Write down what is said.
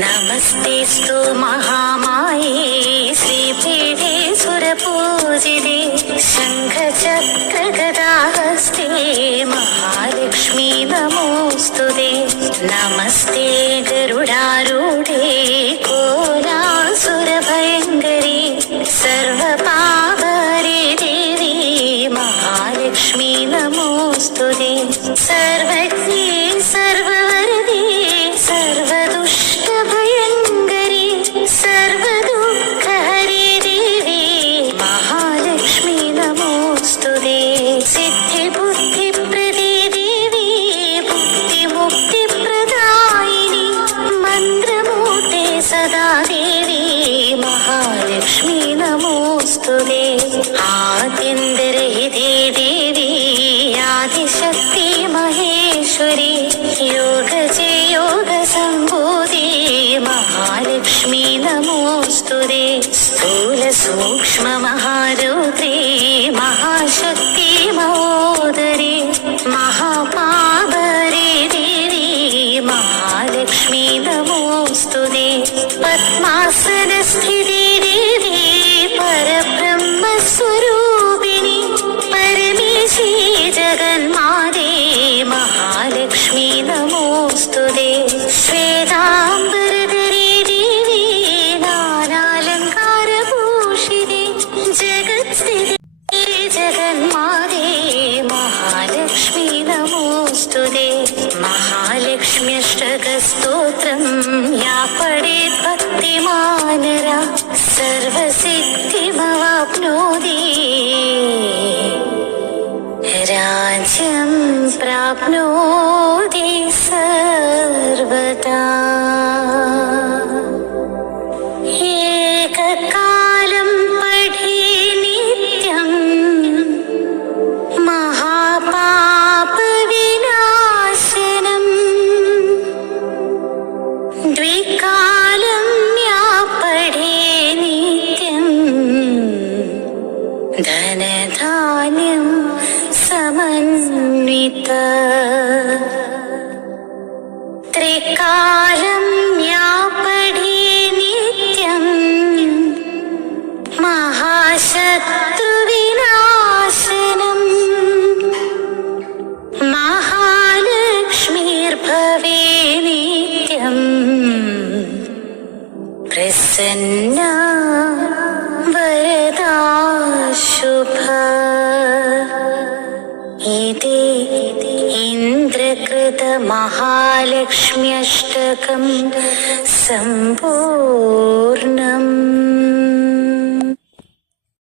നമസ്തേസ്തു മഹാമായേ ശ്രീപീഠേ സുരപൂജിതേ ശംഖചക്രഗദാഹസ്തേ മഹാലക്ഷ്മീ നമോസ്തുതേ. നമസ്തേ ഗരുഡാരൂഢേ കോലാസുരഭയങ്കരീ സർവപാപഹരേ ദേവി മഹാലക്ഷ്മീ നമോസ്തുതേ. സർവജ്ഞേ സർവവരദേ സർവദുഷ്ടഭയങ്കരീ സർവദുഃഖഹരേ ദേവി മഹാലക്ഷ്മീ നമോസ്തുതേ. സിദ്ധിബുദ്ധിപ്രദേ ദേവി ഭുക്തിമുക്തിപ്രദായിനി മന്ത്രമൂർത്തേ സദാ ദേവി മഹാലക്ഷ്മീ നമോസ്തുതേ. ആദ്യന്തരഹിതേ ദേവി ആദിശക്തി മഹേശ്വരി യോഗജേ യോഗസംഭൂതേ മഹാലക്ഷ്മീ നമോസ്തുതേ. സ്ഥൂല സൂക്ഷ്മ മഹാരൗദ്രേ മഹാശക്തി മഹോദരേ മഹാപാപഹരേ ദേവി മഹാലക്ഷ്മീ നമോസ്തുതേ. പദ്മാസനസ്ഥിതേ ദേവി പരബ്രഹ്മസ്വരൂപിണി പരമേശി ജഗന്മാതേ മഹാലക്ഷ്മീ നമോസ്തുതേ. ശ്വേതാംബരധരേ ദേവി നാനാലങ്കാരഭൂഷിതേ ജഗത്സ്ഥിതേ ജഗന്മാതേ മഹാലക്ഷ്മീ നമോസ്തുതേ. മഹാലക്ഷ്മ്യഷ്ടകസ്തോത്രം യാ പഠേത് ഭക്തിമാനരാ സർവസിദ്ധിമവാപ്നോതി രാജ്യം പ്രാപ്നോതി സർവദാ. ഏകകാലം പഠേ നിത്യം മഹാപാപവിനാശനം ദ്വികാലം യാ പഠേ നിത്യം ധനധാന്യം സമന്വിത. ത്രികാലം യാ പഠേ നിത്യം മഹാശത്രുവിനാശനം മഹാലക്ഷ്മീർഭവേ നിത്യം പ്രസന്ന വരദാ ശുഭ. ഇതി ഇന്ദ്രകൃത മഹാലക്ഷ്മ്യഷ്ടകം സംഭൂതം.